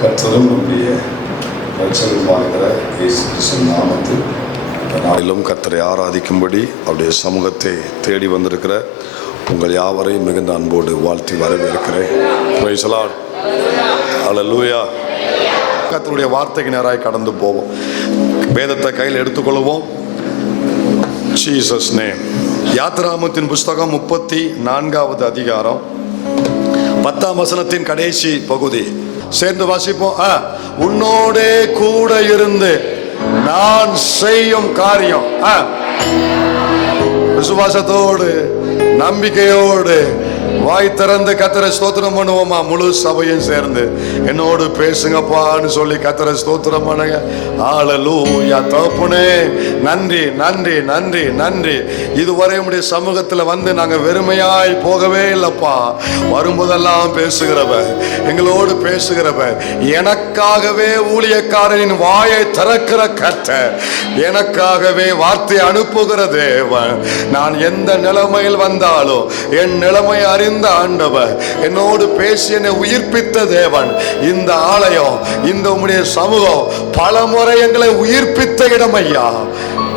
கர்த்தரும் நம்முடைய இரட்சகருமாகிற இயேசு கிறிஸ்து நாமத்தில் நாளிலும் கர்த்தரை ஆராதிக்கும்படி அவருடைய சமூகத்தை தேடி வந்திருக்கிற உங்கள் யாவரையும் மிகுந்த அன்போடு வாழ்த்தி வரவேற்கிறேன். Praise the lord. ஹல்லேலூயா. கர்த்தருடைய வார்த்தைக்கு நேராய் கடந்து போவோம். வேதத்தை கையில் எடுத்துக்கொள்வோம். Jesus name. யாத்திராகமத்தின் புஸ்தகம் 34வது அதிகாரம் 10ஆம் வசனத்தின் கடைசி பகுதி சேர்ந்து வாசிப்போம். உன்னோடே கூட இருந்து நான் செய்யும் காரியம், விசுவாசத்தோடு நம்பிக்கையோடு வாய் திறந்து கர்த்தரை ஸ்தோத்திரம் பண்ணுவோமா? முழு சபையும் சேர்ந்து என்னோடு பேசுங்கப்பான்னு சொல்லி கர்த்தரை ஸ்தோத்திரம் பண்ணுங்க. ஹல்லேலூயா. தகப்பனே, நன்றி நன்றி நன்றி நன்றி. இதுவரை உம்முடைய சமூகத்தில் வந்து நாங்கள் வெறுமையாய் போகவே இல்லப்பா. வரும்போதெல்லாம் பேசுகிறவர், எங்களோடு பேசுகிறவர், எனக்காகவே ஊழியக்காரனின் வாயை திறக்கிற கர்த்தர், எனக்காகவே வார்த்தை அனுப்புகிற தேவன். நான் எந்த நிலைமையில் வந்தாலும் என் நிலைமை அறிந்த ஆண்டவர், என்னோடு பேசி என்னை உயிர்ப்பித்த தேவன். இந்த ஆலயம், இந்த உம்முடைய சமூகம் பல முறை எங்களை உயிர்ப்பித்த இடம் ஐயா.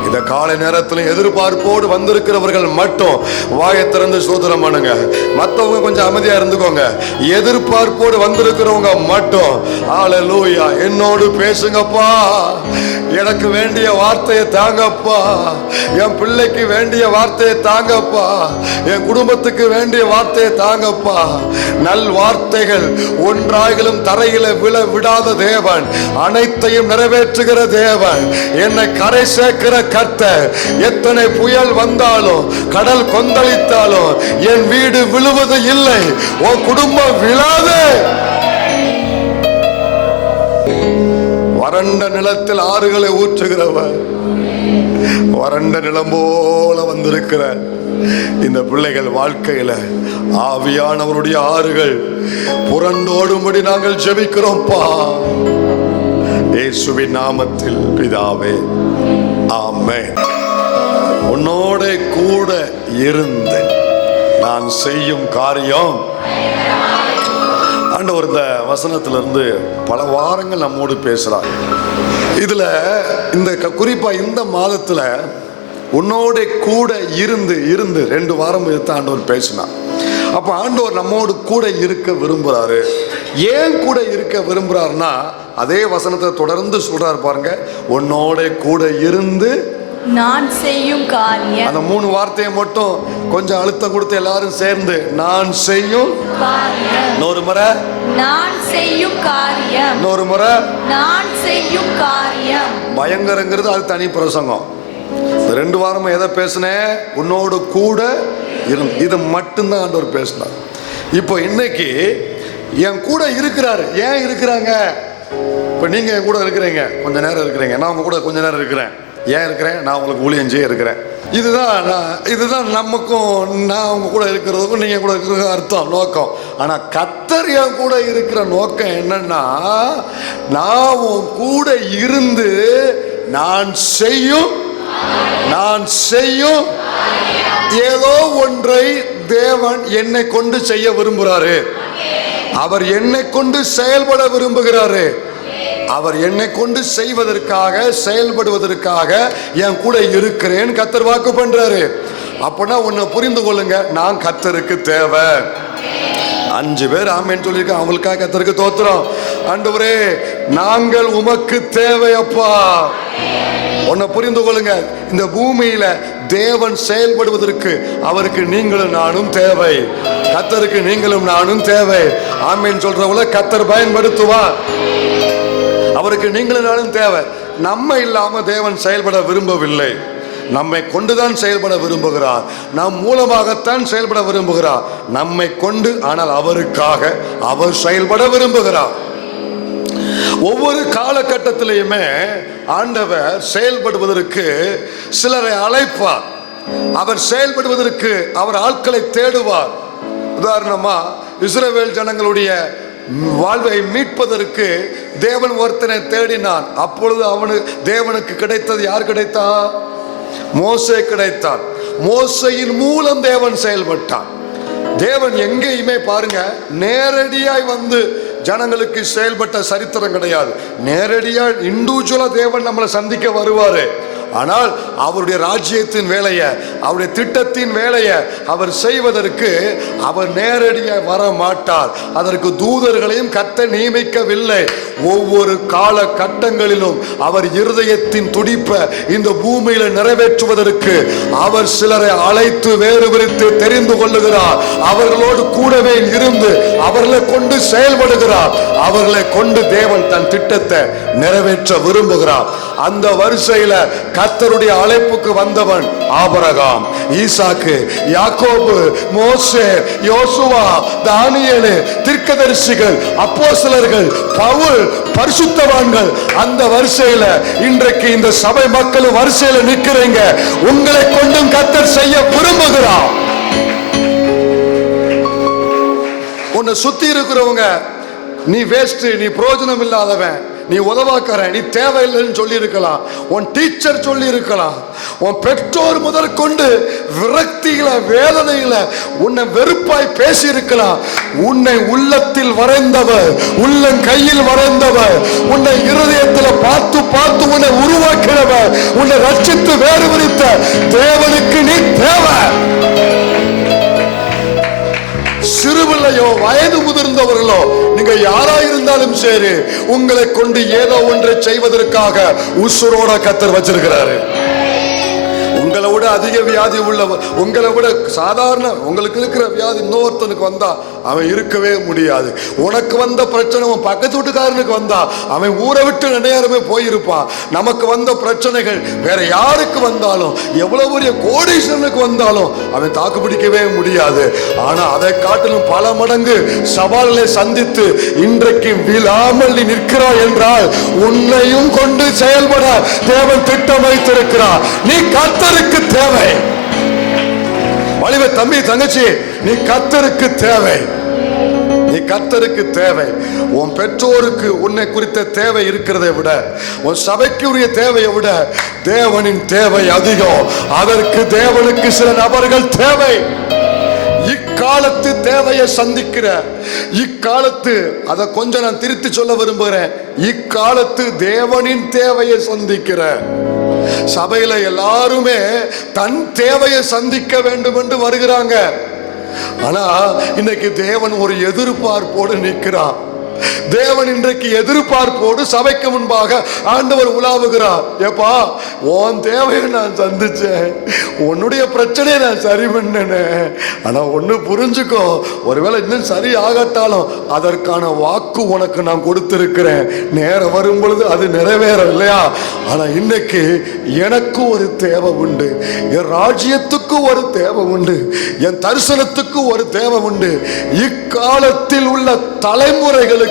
இந்த காலை நேரத்தில் எதிர்பார்ப்போடு வந்திருக்கிறவர்கள் மட்டும் வாயை திறந்து ஸ்தோத்திரம் பண்ணுங்க. மற்றவங்க கொஞ்சம் அமைதியா இருந்துக்கோங்க. எதிர்பார்ப்போடு வந்திருக்கிறவங்க மட்டும் ஹல்லேலூயா என்னோடு பேசுங்கப்பா. எனக்கு வேண்டிய வார்த்தையை தாங்கப்பா. என் பிள்ளைக்கு வேண்டிய வார்த்தையை தாங்கப்பா. என் குடும்பத்துக்கு வேண்டிய வார்த்தையை தாங்கப்பா. நல் வார்த்தைகள் ஒன்றாகிலும் தரையில விழ விடாத தேவன், அனைத்தையும் நிறைவேற்றுகிற தேவன், என்னை கரை சேர்க்கிற கர்த்தர். எத்தனை புயல் வந்தாலும் கடல் கொந்தளித்தாலும் என் வீடு விழுவது இல்லை, உன் குடும்பம் விழாது. வறண்ட நிலத்தில் ஆறுகளை ஊற்றுகிறவர், வறண்ட நிலம் போல வந்திருக்கிற இந்த பிள்ளைகள் வாழ்க்கையில ஆவியானவருடைய ஆறுகள் புரண்டோடும்படி நாங்கள் ஜெபிக்கிறோம்ப்பா. இயேசுவின் நாமத்தில் பிதாவே, ஆமென். உன்னோட கூட இருந்து நான் செய்யும் காரியம். ஆண்டவர் இந்த வசனத்திலிருந்து பல வாரங்கள் நம்மோடு பேசுறார். இதுல இந்த குறிப்பா இந்த மாதத்துல உன்னோட கூட இருந்து 2 வாரம் எடுத்து ஆண்டவர் பேசினார். அப்ப ஆண்டவர் நம்மோடு கூட இருக்க விரும்புறாரு. ஏன் கூட இருக்க விரும்புறாருன்னா அதே வசனத்தை தொடர்ந்து சொல்றாரு பாருங்க. உன்னோட கூட இருந்து நான் செய்யும் காரியம். அந்த 3 வார்த்தையை மட்டும் கொஞ்சம் அழுத்தம் கொடுத்து எல்லாரும் சேர்ந்து நான் செய்யும் காரியம். இன்னொரு முறை நான் செய்யும் காரியம். இன்னொரு முறை நான் செய்யும் காரியம். பயங்கரங்கிறது அது தனி பிரசங்கம். 2 வாரமா எதை பேசினேன்? உன்னோடு கூட இருந்து. இது மட்டும்தான் ஆண்டவர் பேசினார். இப்போ இன்னைக்கு என் கூட இருக்கிறாரு. ஏன் இருக்கிறாங்க? இப்போ நீங்க என் கூட இருக்கிறீங்க, கொஞ்ச நேரம் இருக்கிறீங்க, நான் உங்க கூட கொஞ்ச நேரம் இருக்கிறேன். ஏன் இருக்கிறேன்? நான் உங்களுக்கு ஊழியம் செய்ய இருக்கிறேன். இதுதான் நமக்கும், நான் உங்க கூட இருக்கிறதுக்கும் நீங்க கூட இருக்கிற அர்த்தம், நோக்கம். ஆனா கர்த்தர் என் கூட இருக்கிற நோக்கம் என்னன்னா, நான் உன் கூட இருந்து நான் செய்யும் ஏதோ ஒன்றை தேவன் என்னை கொண்டு செய்ய விரும்புகிறாரு. அவர் என்னை கொண்டு செயல்பட விரும்புகிறாரு. அவர் என்னை கொண்டு செய்வதற்காக, செயல்படுவதற்காக என் கூட இருக்கிறேன் கர்த்தர் வாக்கு பண்றாரு. அப்பனா ஒன்னு புரிந்து கொள்ளுங்க, நான் கர்த்தருக்கு தேவை. 5 பேர் ஆமென் சொல்லியிருக்காங்க. அவங்களுக்காக கர்த்தருக்கு தோத்திரம். ஆண்டவரே, நாங்கள் உமக்கு தேவையப்பா. ஒன்ன புரிந்து கொள்ளுங்க, இந்த பூமியில தேவன் செயல்படுவதற்கு அவருக்கு நீங்களும் நானும் தேவை. கர்த்தருக்கு நீங்களும் நானும் தேவை. ஆமென் சொல்றவங்கள கர்த்தர் பயன்படுத்துவார். அவருக்கு நீங்களும் நானும் தேவை. நம்ம இல்லாம தேவன் செயல்பட விரும்பவில்லை. நம்மை கொண்டுதான் செயல்பட விரும்புகிறார். நம் மூலமாகத்தான் செயல்பட விரும்புகிறார். நம்மை கொண்டு, ஆனால் அவருக்காக அவர் செயல்பட விரும்புகிறார். ஒவ்வொரு காலகட்டத்திலையுமே ஆண்டவர் செயல்படுவதற்கு சிலரை அழைப்பார். அவர் செயல்படுவதற்கு அவர் ஆட்களை தேடுவார். உதாரணமா இஸ்ரவேல் ஜனங்களுடைய வாழ்வை மீட்பதற்கு தேவன் ஒருத்தனை தேடினான். அப்பொழுது தேவனுக்கு கிடைத்தது யார் கிடைத்தா? மோசே கிடைத்தான். மோசையின் மூலம் தேவன் செயல்பட்டான். தேவன் எங்கேயுமே பாருங்க நேரடியாய் வந்து ஜனங்களுக்கு செயல்பட்ட சரித்திரம் கிடையாது. நேரடியா இண்டிவிஜுவலா தேவன் நம்மளை சந்திக்க வருவாரு. ஆனால் அவருடைய ராஜ்யத்தின் வேலையை, அவருடைய திட்டத்தின் வேலையை அவர் செய்வதற்கு அவர் நேரடியாக வர மாட்டார். அதற்கு தூதர்களையும் கர்த்தர் நியமிக்கவில்லை. ஒவ்வொரு கால கட்டங்களிலும் அவர் இருதயத்தின் துடிப்பை இந்த பூமியில நிறைவேற்றுவதற்கு அவர் சிலரை அழைத்து வேறு விரித்து தெரிந்து கொள்ளுகிறார். அவர்களோடு கூடவே இருந்து அவர்களை கொண்டு செயல்படுகிறார். அவர்களை கொண்டு தேவன் தன் திட்டத்தை நிறைவேற்ற விரும்புகிறார். அந்த வரிசையில கர்த்தருடைய அழைப்புக்கு வந்தவன் ஆபிரகாம், ஈசாக்கு, யாக்கோபு, மோசே, யோசுவா, தானியேலு, தீர்க்கதரிசிகள், அப்போஸ்தலர்கள், பவுல், பரிசுத்தவான்கள். அந்த வரிசையில இன்றைக்கு இந்த சபை மக்கள் வரிசையில நிக்கிறீங்க. உங்களை கொண்டும் கர்த்தர் செய்ய விரும்புகிறார். உன்னை சுத்தி இருக்கிறவங்க நீ வேஸ்ட், நீ பிரயோஜனம் இல்லாதவன், நீ உதவாக்கற, நீ தேவையில்லைன்னு சொல்லி இருக்கலாம். உன் டீச்சர் சொல்லி இருக்கலாம். உன் பெற்றோர் முதல் கொண்டு விரக்தியில வேதனையில உன்னை வெறுப்பாய் பேசி இருக்கலாம். உன்னை உள்ளத்தில் வரைந்தவர், உள்ளம் கையில் வரைந்தவர், உன்னை இருதயத்தில் பார்த்து பார்த்து உன்னை உருவாக்கினவர், உன்னை ரட்சித்து வேறு விரித்த தேவனுக்கு நீ தேவை. சிறுபிள்ளையோ வயது முதிர்ந்தவர்களோ நீங்க யாரா இருந்தாலும் சரி, உங்களை கொண்டு ஏதோ ஒன்றை செய்வதற்காக உசுரோட கர்த்தர் வச்சிருக்கிறாரு. உங்களை விட அதிக வியாதி உள்ளவர், உங்களை விட சாதாரண உங்களுக்கு இருக்கிற வியாதி இன்னொருத்தனுக்கு வந்தா அவன் இருக்கவே முடியாது. உனக்கு வந்த பிரச்சனை உன் பக்கத்து வீட்டுக்காரனுக்கு வந்தா அவன் ஊரை விட்டு நேரமே போயிருப்பான். நமக்கு வந்த பிரச்சனைகள் வேற யாருக்கு வந்தாலும், எவ்வளவு பெரிய கோடீஸ்வரனுக்கு வந்தாலும் அவன் தாக்கு பிடிக்கவே முடியாது. ஆனா அதை காட்டிலும் பல மடங்கு சவால்களை சந்தித்து இன்றைக்கு விழாமல் நீ நிற்கிறாய் என்றால் உன்னையும் கொண்டு செயல்பட தேவன் திட்டம் வைத்திருக்கிறார். நீ கர்த்தருக்கு தேவை. வலிமை தம்பி, தங்கச்சி, நீ கர்த்தருக்கு தேவை. நீ கர்த்தருக்கு தேவை. உன் பெற்றோருக்கு உன்னை குறித்த தேவை இருக்கிறதை விட, உன் சபைக்கு உரிய தேவையை விட தேவனின் தேவை அதிகம். அதற்கு தேவனுக்கு சில நபர்கள் தேவை. இக்காலத்து தேவையை சந்திக்கிற, இக்காலத்து, அதை கொஞ்சம் நான் திருத்தி சொல்ல விரும்புகிறேன், இக்காலத்து தேவனின் தேவையை சந்திக்கிற சபையில எல்லாருமே தன் தேவையை சந்திக்க வேண்டும் என்று வருகிறாங்க. ஆனா இன்னைக்கு தேவன் ஒரு எதிர்பார்ப்போடு நிற்கிறார். தேவன் இன்றைக்கு எதிர்பார்ப்போடு சபைக்கு முன்பாக ஆண்டவர் உலாவுகிறார். ஏப்பா, உன் தேவையை நான் சந்திச்சேன், உன்னுடைய பிரச்சனையை நான் சரி பண்ணேன். ஆனா ஒண்ணு புரிஞ்சுக்கோ, ஒருவேளை இன்னும் சரி ஆகட்டாலும் அதற்கான வாக்கு உனக்கு நான் கொடுத்திருக்கிறேன். நேரம் வரும் பொழுது அது நிறைவேறும் இல்லையா? ஆனா இன்னைக்கு எனக்கு ஒரு தேவை உண்டு, என் ராஜ்யத்துக்கு ஒரு தேவை உண்டு, என் தரிசனத்துக்கு ஒரு தேவை உண்டு. இக்காலத்தில் உள்ள தலைமுறைகளுக்கு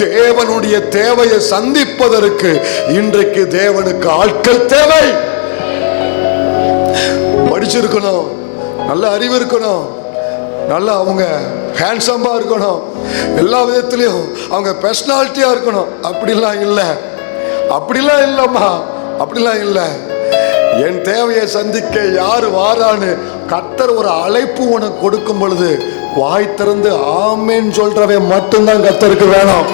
தேவனுடைய தேவையை சந்திப்பதற்கு இன்றைக்கு தேவனுக்கு ஆட்கள் தேவை. படிச்சிருக்கணும், நல்ல அறிவு இருக்கணும், நல்ல அவங்க ஹேண்ட்ஸமா இருக்கணும், எல்லா விதத்திலையும் அவங்க பர்சனாலிட்டியா இருக்கணும். அப்படிலாம் இல்லை, அப்படிலாம் இல்லம்மா, அப்படிலாம் இல்லை. என் தேவையை சந்திக்க யாரு வாரான்னு கர்த்தர் ஒரு அழைப்பு உனக்கு கொடுக்கும் பொழுது வாய் திறந்து ஆமேன் சொல்றவன் மட்டும்தான் கர்த்தருக்கு வேணும்.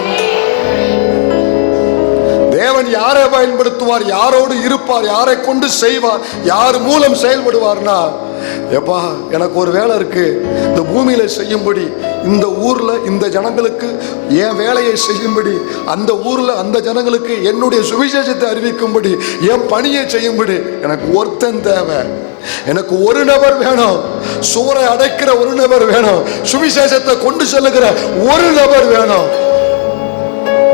தேவன் யாரை பயன்படுத்துவார், யாரோடு இருப்பார், யாரை கொண்டு செய்வார், யார் மூலம் செயல்படுவார்னா, எப்பா எனக்கு ஒரு வேலை இருக்கு இந்த பூமியில செய்யும்படி, இந்த ஊர்ல இந்த ஜனங்களுக்கு என் வேலையை செய்யும்படி, அந்த ஊர்ல அந்த ஜனங்களுக்கு என்னுடைய சுவிசேஷத்தை அறிவிக்கும்படி, என் பணியை செய்யும்படி எனக்கு ஒருத்தன் தேவை. எனக்கு ஒரு நபர் வேணும், சுவரை அடைக்கிற ஒரு நபர் வேணும், சுவிசேஷத்தை கொண்டு செல்லுகிற ஒரு நபர் வேணும்.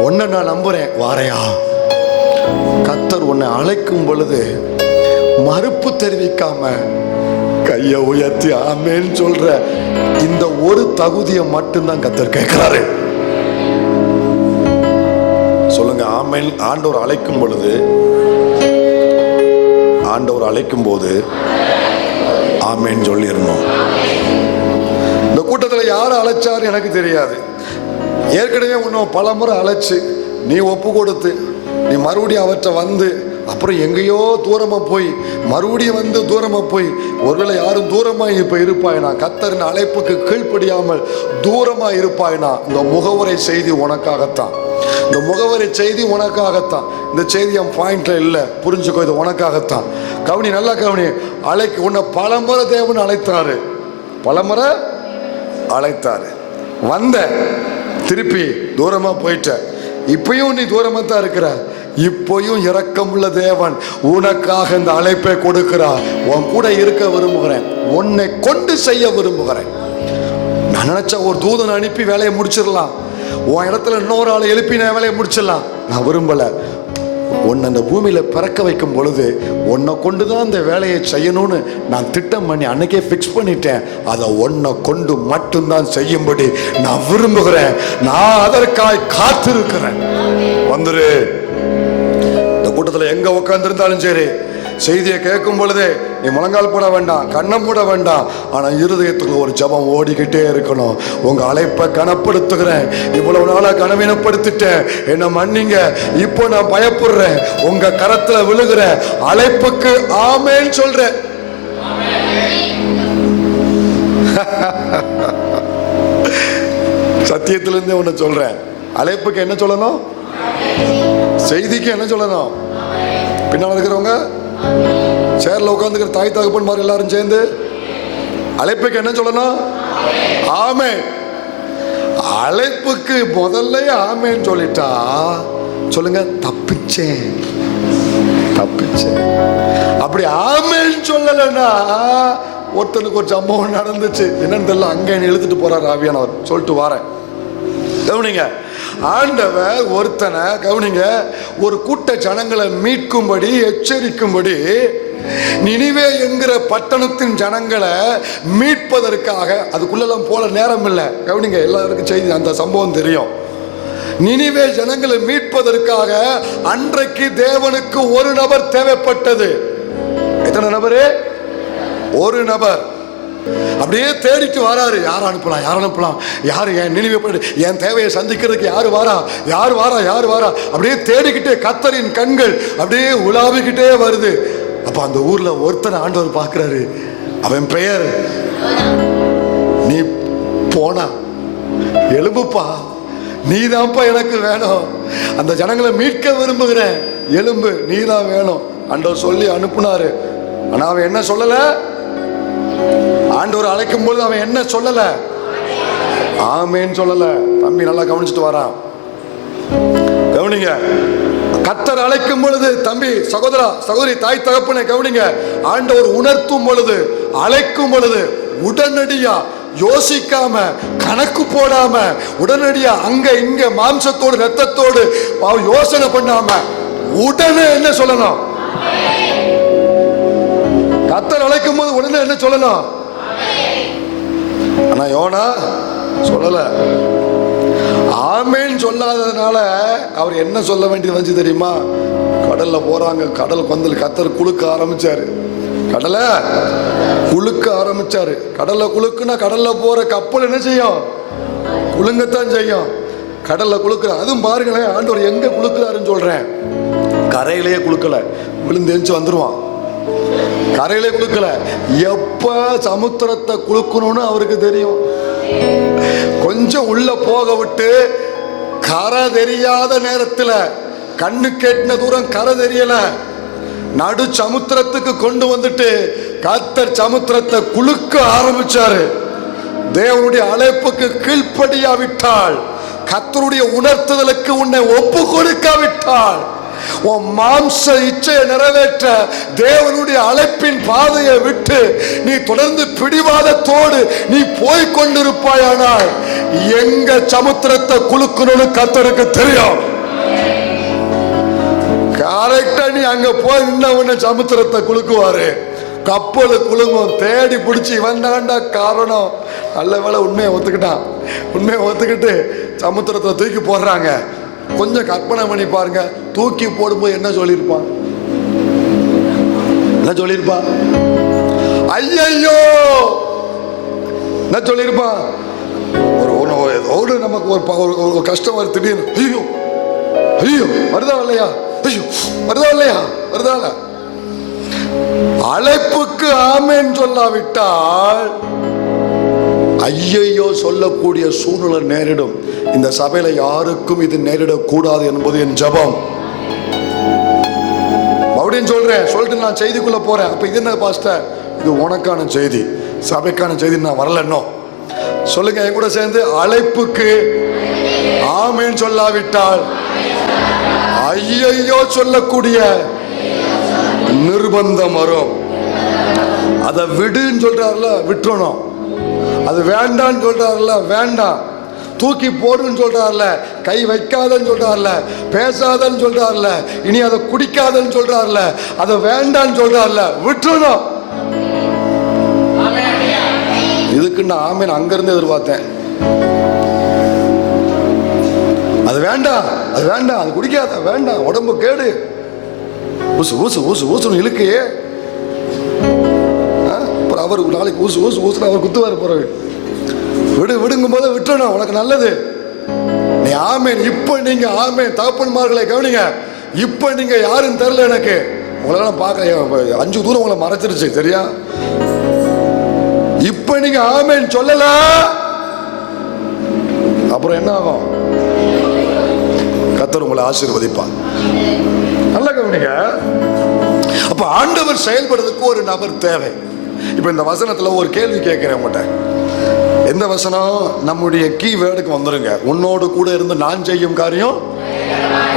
உன்னை நான் நம்புறேன், வாரையா? கர்த்தர் உன்னை அழைக்கும் பொழுது மறுப்பு தெரிவிக்காம கையை உயர்த்தி ஆமேன்னு சொல்ற இந்த ஒரு தகுதியை மட்டும்தான் கர்த்தர் கேட்கிறாரு. சொல்லுங்க ஆமேன். ஆண்டவர் அழைக்கும் பொழுது, ஆண்டவர் அழைக்கும் போது ஆமேன்னு சொல்லிடணும். இந்த கூட்டத்தில் யாரை அழைச்சாரு எனக்கு தெரியாது. ஏற்கனவே இன்னும் பல முறை அழைச்சு நீ ஒப்பு கொடுத்து நீ மறுபடியும் அவற்றை வந்து அப்புறம் எங்கேயோ தூரமா போய் மறுபடியும் வந்து தூரமா போய் ஒருவேளை யாரும் தூரமாய் இப்ப இருப்பாயினா, கர்த்தரின் அழைப்புக்கு கீழ்ப்படியாமல் தூரமாய் இருப்பாயினா, இந்த முகவரை செய்தி உனக்காகத்தான். இந்த முகவரி செய்தி உனக்காகத்தான். இந்த செய்தி என் பாயிண்ட்ல இல்ல, புரிஞ்சுக்கோ, இது உனக்காகத்தான். கவனி, நல்லா கவனி. உன்னை பலமுறை தேவன் அழைத்தாரு, பலமுறை அழைத்தாரு. வந்த திருப்பி தூரமா போயிட்ட. இப்பயும் நீ தூரமா தான் இருக்கிற. இப்பயும் இரக்கமுள்ள தேவன் உனக்காக இந்த அழைப்பை கொடுக்கிறார். உன் கூட இருக்க விரும்புகிறேன், உன்னை கொண்டு செய்ய விரும்புகிறேன். நான் நினைச்ச ஒரு தூதனை அனுப்பி வேலையை முடிச்சிடலாம், உன் இடத்துல இன்னொரு ஆளை எழுப்பி நான் வேலையை முடிச்சிடலாம். நான் விரும்பல. உன்னை அந்த பூமியில பிறக்க வைக்கும் பொழுது உன்னை கொண்டுதான் அந்த வேலையை செய்யணும்னு நான் திட்டம் பண்ணி அன்னைக்கே பிக்ஸ் பண்ணிட்டேன். அதை உன்னை கொண்டு மட்டும்தான் செய்யும்படி நான் விரும்புகிறேன். நான் அதற்காக காத்திருக்கிறேன். வந்துரு. இந்த கூட்டத்தில் எங்க உட்கார்ந்து இருந்தாலும் சரி, செய்தியை கேட்கும் பொழுதே நீ முழங்கால் போட வேண்டாம், கண்ணம் போட வேண்டாம். ஆனா இருதயத்துக்கு ஒரு ஜபம் ஓடிக்கிட்டே இருக்கணும். உங்க அழைப்பை கனப்படுத்துகிறேன். இவ்வளவு நாளா கனவீனப்படுத்திட்டேன், என்ன மன்னிங்க. இப்போ நான் பயப்படுறேன். உங்க கரத்துல விழுகிறேன். அழைப்புக்கு ஆமேன்னு சொல்றேன். சத்தியத்திலிருந்தே ஒண்ணு சொல்றேன். அழைப்புக்கு என்ன சொல்லணும்? செய்திக்கு என்ன சொல்லணும்? பின்னால இருக்கிறவங்க, சேர்ல உட்கார்ந்துக்கிற தாய் தகப்பன் மாதிரி எல்லாரும் சேர்ந்து அழைப்புக்கு என்ன சொல்லணும்? ஆமே. அழைப்புக்கு முதல்ல ஆமேன்னு சொல்லிட்டா சொல்லுங்க, தப்பிச்சேன் தப்பிச்சேன். அப்படி ஆமேன்னு சொல்லலைன்னா, ஒருத்தனுக்கு ஒரு சம்பவம் நடந்துச்சு, என்னன்னு தெரியல, அங்க எழுத்துட்டு போறாரு ஆவியானவர். சொல்லிட்டு வாரேன், கவனிங்க. ஆண்டவர் ஒருத்தனை, கவனிங்க, ஒரு கூட்ட ஜனங்களை மீட்கும்படி எச்சரிக்கும்படி நினிவே என்கிற பட்டணத்தின் ஜனங்களை மீட்பதற்காக, அதுக்குள்ளெல்லாம் போல நேரம் இல்லை, கவனிங்க, எல்லாருக்கும் செய்தி அந்த சம்பவம் தெரியும். நினிவே ஜனங்களை மீட்பதற்காக அன்றைக்கு தேவனுக்கு ஒரு நபர் தேவைப்பட்டது. எத்தனை நபரு? ஒரு நபர். அப்படியே தேடிட்டு வராரு. யார் அனுப்பலாம், யார் அனுப்பலாம், யாரு என் நினைவு என் தேவையை சந்திக்கிறதுக்கு யாரு வாரா, யார் வாரா, யார் வாரா, அப்படியே தேடிக்கிட்டே கர்த்தரின் கண்கள் அப்படியே உலாவிக்கிட்டே வருது. அப்ப அந்த ஊர்ல ஒருத்தனை ஆண்டவர் பார்க்கிறாரு. அவன் பெயர், நீ போனா எலும்புப்பா, நீதான்ப்பா எனக்கு வேணும். அந்த ஜனங்களை மீட்க விரும்புகிறேன், எலும்பு நீதான் வேணும். ஆண்டவர் சொல்லி அனுப்புனாரு. ஆனா அவன் என்ன சொல்லல? ஆண்டவர் அழைக்கும் பொழுது அவன் என்ன சொல்லல? ஆமேன்னு சொல்லல. தம்பி நல்லா கவனிச்சுட்டு வரான், கவனிங்க. கர்த்தர் அழைக்கும் பொழுது, தம்பி, சகோதரா, சகோதரி, தாய் தகப்பனை கவனிங்க. ஆண்டவர் உணர்த்தும் பொழுது, அழைக்கும் பொழுது உடனடியா யோசிக்காம, கணக்கு போடாம, உடனடியா அங்க இங்க மாம்சத்தோடு ரத்தத்தோடு யோசனை பண்ணாம உடனே என்ன சொல்லணும்? கர்த்தர் அழைக்கும் போது உடனே என்ன சொல்லணும்? ஆனா யோனா சொல்லல. ஆமேன்னு சொல்லாததுனால அவர் என்ன சொல்ல வேண்டியது வந்து தெரியுமா? கடல்ல போறாங்க, கடல் கொந்தல், கர்த்தர் குலுக்க ஆரம்பிச்சாரு, கடலை குலுக்க ஆரம்பிச்சாரு. கடல்ல குலுக்குனா கடல்ல போற கப்பல் என்ன செய்யும்? குலுங்கத்தான் செய்யும். கடல்ல குலுக்குற, அதுவும் பாருங்களேன், ஆண்டவர் எங்க குலுக்குறாருன்னு சொல்றேன். கரையிலேயே குலுக்கல, விழுந்தெஞ்சு வந்துருவான். கரையிலே குலுக்கல, எப்ப சமுத்திரத்தை குலுக்கணும்னு அவருக்கு தெரியும். கொஞ்சம் உள்ள போக விட்டு, கரை தெரியாத நேரத்துல, கண்ணு கேட்டின தூரம் கரை தெரியல, நடு சமுத்திரத்துக்கு கொண்டு வந்துட்டு கர்த்தர் சமுத்திரத்தை குலுக்க ஆரம்பிச்சாரு. தேவனுடைய அழைப்புக்கு கீழ்ப்படியாவிட்டால், கர்த்தருடைய உணர்த்துதலுக்கு உன்னை ஒப்பு கொடுக்காவிட்டால், உன் மாம்ச இச்சையை நிறைவேற்ற தேவனுடைய அழைப்பின் பாதையை விட்டு நீ தொடர்ந்து பிடிவாதத்தோடு நீ போய் கொண்டிருப்பாயானால், எங்க சமுத்திரத்தை குலுக்கணும்னு கர்த்தருக்கு தெரியும். கரெக்டா நீ அங்க போய் நின்ன உடனே சமுத்திரத்தை குலுக்குவாரு, கப்பல் குலுங்கும். தேடி பிடிச்சி வந்தாண்டா காரணம். நல்ல வேளை உண்மையை ஒத்துக்கிட்டான். உண்மையை ஒத்துக்கிட்டு சமுத்திரத்தை தூக்கி போடுறாங்க. கொஞ்சம் கற்பனை பண்ணி பாருங்க, தூக்கி போடும்போது என்ன சொல்லியிருப்பான்? என்ன சொல்லியிருப்பான்? ஐயோ என்ன சொல்லியிருப்பான்? ஒரு நமக்கு ஒரு கஷ்டம் வருது, திடீர்னு ஐயோ ஐயோ வருதா இல்லையா, ஐயோ வருதா இல்லையா, வருதா இல்ல. அழைப்புக்கு ஆமென் சொல்லாவிட்டால் ஐயையோ சொல்லக்கூடிய சூழ்நிலை நேரிடும். இந்த சபையில யாருக்கும் இது நேரிடக்கூடாது என்பது என் ஜெபம். அப்படின்னு சொல்லிட்டு நான் செய்திக்குள்ள போறேன். அப்ப இது என்ன பாஸ்டர்? இது உனக்கான செய்தி, சபைக்கான செய்தி. நான் வரலன்னோ சொல்லுங்க என் கூட சேர்ந்து. அழைப்புக்கு ஆமென் சொல்லாவிட்டால் ஐயையோ சொல்லக்கூடிய நிர்பந்தம் வரும். அதை விடுன்னு சொல்றாருல, விட்டுறணும். அது வேண்டான்னு சொல்றாருல, வேண்டாம். தூக்கி போடுன்னு சொல்றாருல, கை வைக்காதன்னு சொல்றாருல, பேசாதன்னு சொல்றாருல, இனி அதை குடிக்காதன்னு சொல்றாருல, அதை வேண்டான்னு சொல்றாருல, விட்டுறணும். இதுக்கு நான் ஆமென் அங்கிருந்து எதிர்பார்த்தேன். அது வேண்டாம், அது வேண்டாம், அது குடிக்காத, வேண்டாம், உடம்பு கேடு, ஊசு ஊசு ஊசு ஊசுன்னு இழுக்கையே. அப்புறம் அவர் நாளைக்கு ஊசு ஊசு ஊசுன்னு அவர் குத்துவார். போறவர் விடு விடுங்கும் போது விட்டுறணும், உனக்கு நல்லது. நீ ஆமேன். இப்ப நீங்க ஆமேன் தகப்பன்மார்களை கவனிங்க. இப்ப நீங்க யாருன்னு தெரியல எனக்கு. உங்களெல்லாம் பார்க்க 5 தூரம் உங்களை மறைச்சிருச்சு, சரியா? இப்ப நீங்க ஆமேன் சொல்லல, அப்புறம் என்ன ஆகும்? கர்த்தர் உங்களை ஆசீர்வதிப்பார். நல்ல கவனிங்க. அப்ப ஆண்டவர் செயல்படுறதுக்கு ஒரு நபர் தேவை. இப்ப இந்த வசனத்துல ஒரு கேள்வி கேட்கிறேன் உங்கள்கிட்ட. எந்த வசனம்? நம்முடைய கீவேர்டுக்கு வந்துருங்க. உன்னோடு கூட இருந்து நான் செய்யும் காரியம்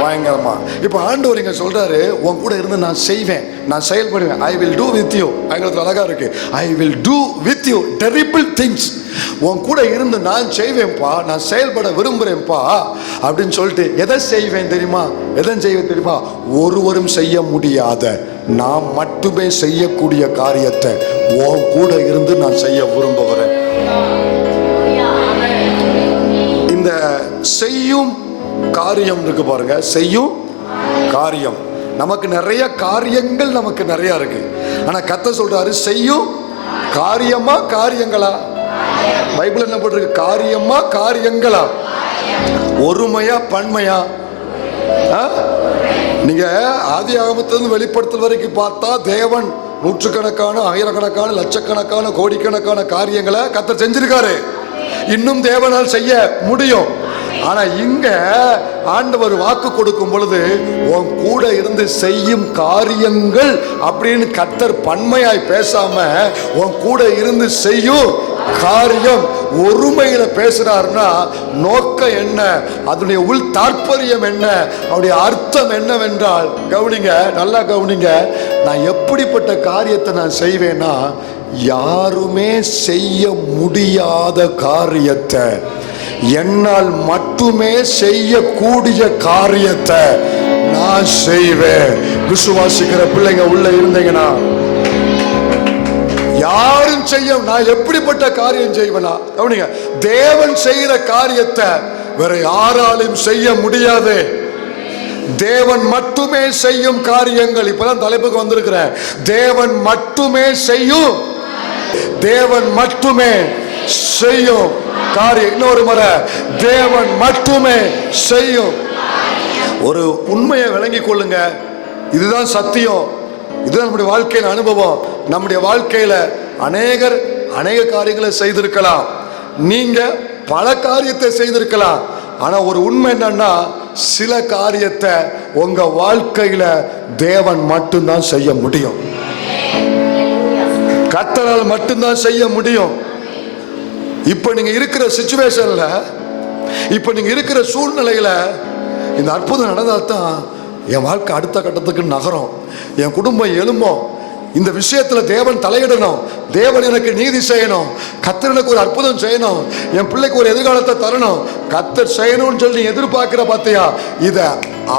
பயங்கரமா. இப்ப ஆண்டவர் இங்க சொல்றாரு, உன் கூட இருந்து நான் செய்வேன், நான் செயல்படுவேன். I will do with you. ஆங்கிலத்தில் அழகா இருக்கு, I will do with you terrible things. உன் கூட இருந்து நான் செய்வேன்ப்பா, நான் செயல்பட விரும்புறேன்ப்பா அப்படின்னு சொல்லிட்டு எதை செய்வேன் தெரியுமா? எதை செய்வேன் தெரியுமா? ஒருவரும் செய்ய முடியாத, நான் மட்டுமே செய்யக்கூடிய காரியத்தை உன் கூட இருந்து நான் செய்ய விரும்புகிறேன். இந்த செய்யும் காரியம் இருக்கு பாருங்க, செய்யும் காரியம். நமக்கு நிறைய காரியங்கள் நமக்கு நிறைய இருக்கு. ஆனா கர்த்தர் சொல்றாரு செய்யும் காரியமா காரியங்களா? பைபிள் என்ன போட்டிருக்கு? காரியமா காரியங்களா? ஒருமையா பன்மையா? நீங்க ஆதியாகமத்திலிருந்து வெளிப்படுத்தல் வரைக்கும் பார்த்தா தேவன் நூற்றுக்கணக்கான, ஆயிரக்கணக்கான, லட்சக்கணக்கான, கோடிக்கணக்கான காரியங்களை கர்த்தர் செஞ்சிருக்காரு. இன்னும் தேவனால் செய்ய முடியும். ஆனா இங்க ஆண்டவர் வாக்கு கொடுக்கும் பொழுது உன் கூட இருந்து செய்யும் காரியங்கள் அப்படின்னு கர்த்தர் பன்மையாய் பேசாம உன் கூட இருந்து செய்யும் காரியம் ஒருமையில பேசுறாருன்னா நோக்கம் என்ன, அதனுடைய உள் தாற்பயம் என்ன, அவருடைய அர்த்தம் என்னவென்றால், கவனிங்க, நல்லா கவனிங்க. நான் எப்படிப்பட்ட காரியத்தை நான் செய்வேன்னா, யாருமே செய்ய முடியாத காரியத்தை, என்னால் மட்டுமே செய்யக்கூடிய காரியத்தை நான் செய்வேன். விசுவாசிக்கிற பிள்ளைங்க உள்ள இருந்தீங்கன்னா, யாரும் செய்ய, நான் எப்படிப்பட்ட காரியம் செய்வேனா? கவனிங்க, தேவன் செய்யற காரியத்தை வேற யாராலும் செய்ய முடியாது. தேவன் மட்டுமே செய்யும் காரியங்கள். இப்பதான் தலைப்புக்கு வந்திருக்கிறேன். தேவன் மட்டுமே செய்யும், தேவன் மட்டுமே செய்யும் காரியம். இன்னொரு முறை, தேவன் மட்டுமே செய்யும். ஒரு உண்மையை விளங்கி கொள்ளுங்க. இதுதான் சத்தியம், இதுதான் நம்முடைய வாழ்க்கையில அனுபவம். நம்முடைய வாழ்க்கையில அநேக காரியங்களை செய்திருக்கலாம், நீங்க பல காரியத்தை செய்திருக்கலாம். ஆனா ஒரு உண்மை என்னன்னா, சில காரியத்தை உங்க வாழ்க்கையில தேவன் மட்டும்தான் செய்ய முடியும். கர்த்தரால் மட்டும்தான் செய்ய முடியும். இப்ப நீங்க இருக்கிற சிச்சுவேஷன்ல, இப்ப நீங்க இருக்கிற சூழ்நிலையில இந்த அற்புதம் நடந்தால்தான் என் வாழ்க்கை அடுத்த கட்டத்துக்கு நகரும், என் குடும்பம் எழும்பும். இந்த விஷயத்துல தேவன் தலையிடணும், தேவன் எனக்கு நீதி செய்யணும், கர்த்தர் எனக்கு ஒரு அற்புதம் செய்யணும், என் பிள்ளைக்கு ஒரு எதிர்காலத்தை தரணும், கர்த்தர் செய்யணும்னு சொல்லி எதிர்பார்க்கிற பார்த்தியா, இத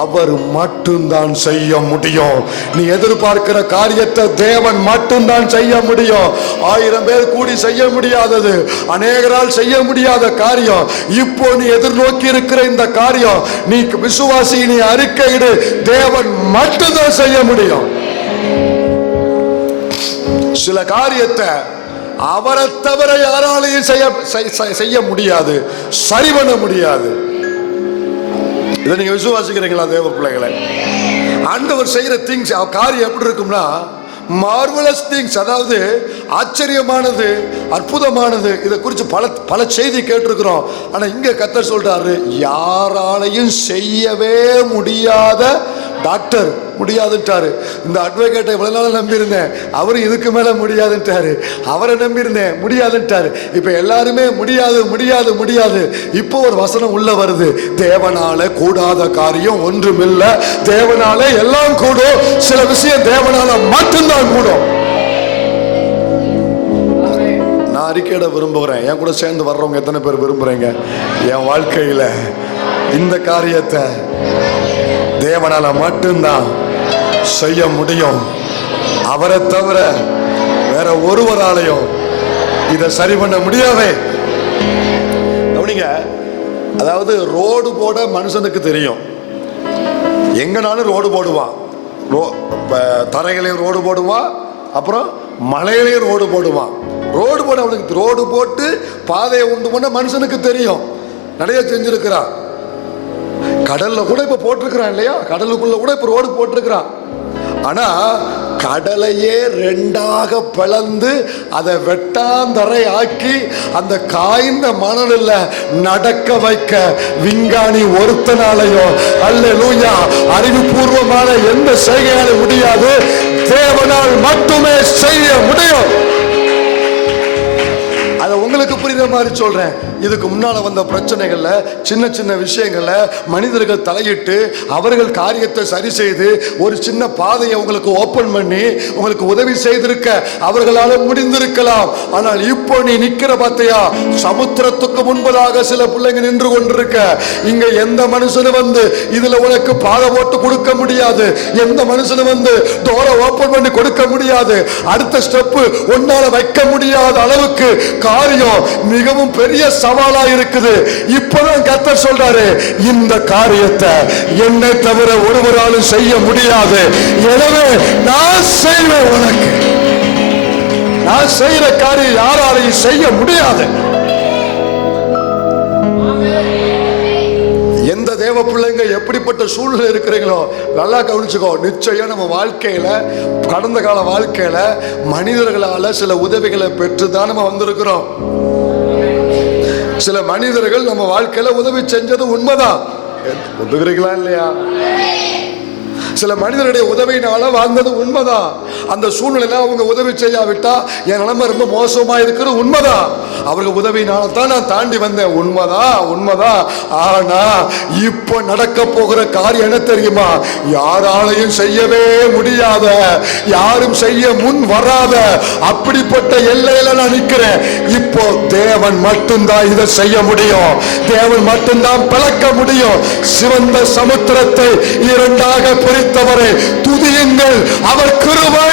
அவர் மட்டும்தான் செய்ய முடியும். நீ எதிர்பார்க்கிற காரியத்தை தேவன் மட்டும்தான் செய்ய முடியும். 1000 பேர் கூடி செய்ய முடியாதது, அநேகரால் செய்ய முடியாத காரியம் இப்போ நீ எதிர்நோக்கி இருக்கிற இந்த காரியம், நீ விசுவாசி, நீ அறிக்கையிடு, தேவன் மட்டும்தான் செய்ய முடியும். சில காரியத்தை அவரை தவிர யாராலையும் செய்ய முடியாது, சரி பண்ண முடியாது. இதை நீங்க விசுவாசிக்கிறீங்களா தேவ பிள்ளைகளை? ஆண்டவர் செய்யற திங்ஸ், காரியம் எப்படி இருக்கும்னா, மார்வலஸ் திங்ஸ், அதாவது ஆச்சரியமானது, அற்புதமானது. இதை குறித்து பல செய்தி கேட்டிருக்கிறோம். ஆனா இங்க கர்த்தர் சொல்றாரு, யாராலையும் செய்யவே முடியாத, டாக்டர் முடியாதுட்டாரு. இந்த அட்வொகேட்டை இவ்வளவு நாள் நம்பியிருந்தேன், அவரு இதுக்கு மேல முடியாதுட்டாரு. அவரை நம்பியிருந்தேன், முடியாதுட்டாரு. இப்ப எல்லாருமே முடியாது முடியாது முடியாது. இப்போ ஒரு வசனம் உள்ள வருது, தேவனால கூடாத காரியம் ஒன்றுமில்ல, தேவனால எல்லாம் கூடும். சில விஷயம் தேவனால மட்டும்தான் கூடும். நான் அறிக்கையிட விரும்புகிறேன், என் கூட சேர்ந்து வர்றவங்க எத்தனை பேர் விரும்புறீங்க? என் வாழ்க்கையில இந்த காரியத்தை தேவனால மட்டும்தான் செய்ய முடியும். அவரை தவிர வேற ஒருவராலையும் இதை சரி பண்ண முடியாவே. கவனிங்க, அதாவது ரோடு போட மனுஷனுக்கு தெரியும், எங்கனாலும் ரோடு போடுவான். தரைகளையும் ரோடு போடுவான், அப்புறம் மலையிலையும் ரோடு போடுவான். ரோடு போட அவனுக்கு, ரோடு போட்டு பாதையை உண்டு பண்ண மனுஷனுக்கு தெரியும், நிறைய செஞ்சிருக்கிறான். கடல்ல கூட இப்ப போட்டிருக்கிறான் இல்லையா, கடலுக்குள்ள கூட இப்ப ரோடு போட்டிருக்கிறான். ஆனா கடலையே ரெண்டாக பிளந்து அதை வெட்டாந்தரை ஆக்கி அந்த காய்ந்த மணலில் நடக்க வைக்க விஞ்ஞானி ஒருத்தனாலையும் அல்லேலூயா அறிவுபூர்வமான எந்த செய்கையாலும் முடியாது, தேவனால் மட்டுமே செய்ய முடியும். அதை உங்களுக்கு புரியுற மாதிரி சொல்றேன். இதுக்கு முன்னால வந்த பிரச்சனைகள்ல, சின்ன சின்ன விஷயங்கள்ல மனிதர்கள் தலையிட்டு அவர்கள் காரியத்தை சரி செய்து ஒரு சின்ன பாதையை உங்களுக்கு ஓபன் பண்ணி உங்களுக்கு உதவி செய்திருக்க அவர்களால முடிந்திருக்கலாம். ஆனால் இப்போ நீ நிக்கிற பார்த்தியா, சமுத்திரத்துக்கு முன்பதாக சில பிள்ளைங்க நின்று கொண்டிருக்க. இங்க எந்த மனுஷனு வந்து இதுல உனக்கு பாதை போட்டு கொடுக்க முடியாது, எந்த மனுஷனு வந்து டோரை ஓபன் பண்ணி கொடுக்க முடியாது, அடுத்த ஸ்டெப் ஒன்னால வைக்க முடியாத அளவுக்கு காரியம் மிகவும் பெரிய சவாலா இருக்குது. இப்பதான் கர்த்தர் சொல்றாரு, இந்த காரியத்தை என்னை தவிர ஒருவராலும் செய்ய முடியாது, எனவே நான் செய்வேன். உனக்கு நான் செய்யற காரியம் யாராலையும் செய்ய முடியாது. எந்த தேவ பிள்ளைங்க எப்படிப்பட்ட சூழ்நிலை இருக்கிறீங்களோ நல்லா கவனிச்சுக்கோ. நிச்சயம் நம்ம வாழ்க்கையில, கடந்த கால வாழ்க்கையில மனிதர்களால சில உதவிகளை பெற்றுதான் நம்ம வந்திருக்கிறோம். சில மனிதர்கள் நம்ம வாழ்க்கையில உதவி செஞ்சது உண்மைதான், ஒத்துக்கிறீங்களா இல்லையா? சில மனிதருடைய உதவியினால வாழ்ந்தது உண்மைதான். அந்த சூழ்நிலையில அவங்க உதவி செய்யாவிட்டா என் நிலைமை ரொம்ப மோசமா இருக்கிறது உண்மைதான். அவர்கள் உதவியினால தான் நான் தாண்டி வந்தேன், உண்மைதான் உண்மைதான். ஆனா இப்போ நடக்க போகிற காரியம் என்ன தெரியுமா? யாராலையும் செய்யவே முடியாத, யாரும் செய்ய முன் வராத அப்படிப்பட்ட எல்லையில நான் நிற்கிறேன். இப்போ தேவன் மட்டும்தான் இதை செய்ய முடியும், தேவன் மட்டும்தான் பிளக்க முடியும். சிவந்த சமுத்திரத்தை இரண்டாக பிரித்தவரை துதியுங்கள், அவர் கிருபை.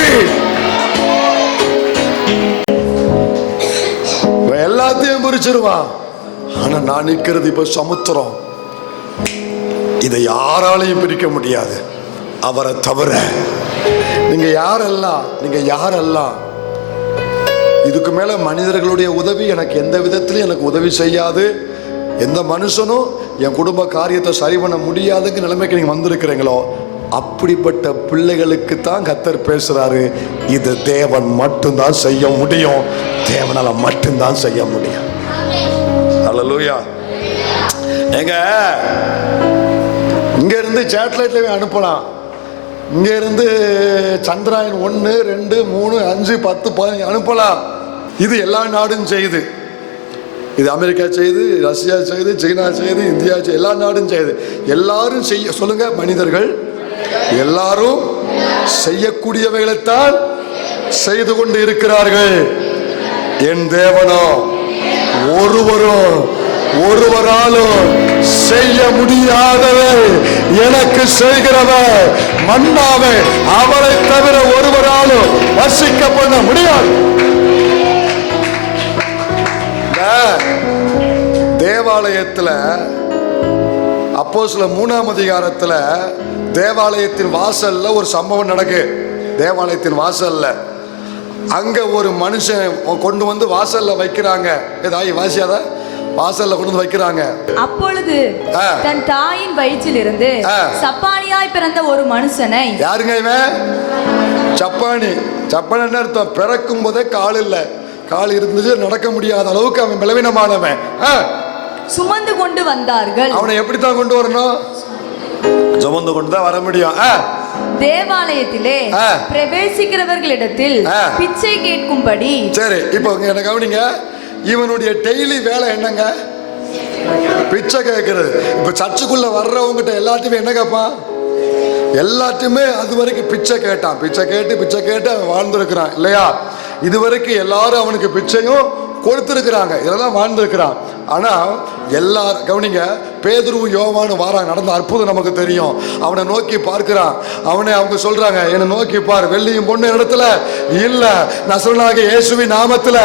எல்லாத்தையும் பிரிச்சிருவான். ஆனா நான் நிற்கிறது இப்ப சமுத்திரம், இதை யாராலையும் பிரிக்க முடியாது அவரை தவிர. நீங்க யாரெல்லாம், நீங்க யாரெல்லாம் இதுக்கு மேல மனிதர்களுடைய உதவி எனக்கு எந்த விதத்திலும் எனக்கு உதவி செய்யாது, எந்த மனுஷனும் என் குடும்ப காரியத்தை சரி பண்ண முடியாதுங்கிற நிலைமைக்கு நீங்க வந்திருக்கிறீங்களோ, அப்படிப்பட்ட பிள்ளைகளுக்கு தான் கர்த்தர் பேசுறாரு, இது தேவன் மட்டும்தான் செய்ய முடியும், தேவனால மட்டும்தான் செய்ய முடியும். அல்லேலூயா. எங்க இங்க இருந்து சேட்டலைட்ல அனுப்பலாம், இங்க இருந்து சந்திராயன் 1, 2, 3, 5, 10, 15 அனுப்பலாம். இது எல்லா நாடும் செய்யுது. இது அமெரிக்கா செய்யுது, ரஷ்யா செய்யுது, சீனா செய்யுது, இந்தியா செய்யுது, எல்லா நாடும் செய்யுது. எல்லாரும் செய்ய சொல்லுங்க, மனிதர்கள் எல்லாரும் செய்யக்கூடியவைகளைத்தான் செய்து கொண்டு இருக்கிறார்கள். என் தேவனோ ஒருவராலும் செய்ய முடியாதவை எனக்கு செய்கிறவர் மன்னாவே, அவரை தவிர ஒருவராலும் வசிக்க பண்ண முடியாது. தேவாலயத்துல அப்போஸ்தலர் 3ஆம் அதிகாரத்துல தேவாலயத்தின் வாசல்ல ஒரு சம்பவம் நடக்கு. தேவாலயத்தின் வாசல்ல அங்க ஒரு மனுஷன் கொண்டு வந்து வாசல்ல வைக்கிறாங்க. ஏதாயி வாசியாத வாசல்ல கொண்டு வந்து வைக்கிறாங்க. அப்பொழுது தன் தாயின் வயிற்றிலிருந்து சப்பானியாய் பிறந்த ஒரு மனுஷனை, யாருங்க இவன்? சப்பானி. சப்பானி என்ன அர்த்தம்? பிறக்கும் போதே கால் இல்லை, கால் இருந்துச்சு, நடக்க முடியாத அளவுக்கு அவன் பலவீனமானவன். சுமந்து கொண்டு வந்தார்கள். அவனை எப்படித்தான் கொண்டு வரணும்? சுமந்து கொண்டு தான் வர முடியும். தேவாலயத்திலே பிரவேசிக்கிறவர்களிடத்தில் பிச்சை கேட்கும்படி. சரி, இப்போ என்ன கவனிங்க, இவனுடைய டெய்லி வேலை என்னங்க? பிச்சை கேட்கறது. இப்ப சர்ச்சுக்குள்ள வர்றவங்கிட்ட எல்லாத்தையுமே என்ன கேட்பான்? எல்லாத்தையுமே அது வரைக்கும் பிச்சை கேட்டான். பிச்சை கேட்டு அவன் வாழ்ந்திருக்கிறான் இல்லையா? இது வரைக்கும் எல்லாரும் அவனுக்கு பிச்சையும் கொடுத்திருக்கிறாங்க, இதெல்லாம் வாழ்ந்திருக்கிறான். ஆனா எல்லாரும் கவனிங்க, பேதுருவும் யோவானும் வாராங்க, நடந்த அற்புதம் நமக்கு தெரியும். அவனை நோக்கி பார்க்கிறான். அவங்க சொல்றாங்க, என்னை நோக்கி பார், வெள்ளியும் பொண்ணு இடத்துல இல்ல, நசரேயனாகிய இயேசுவின் நாமத்துல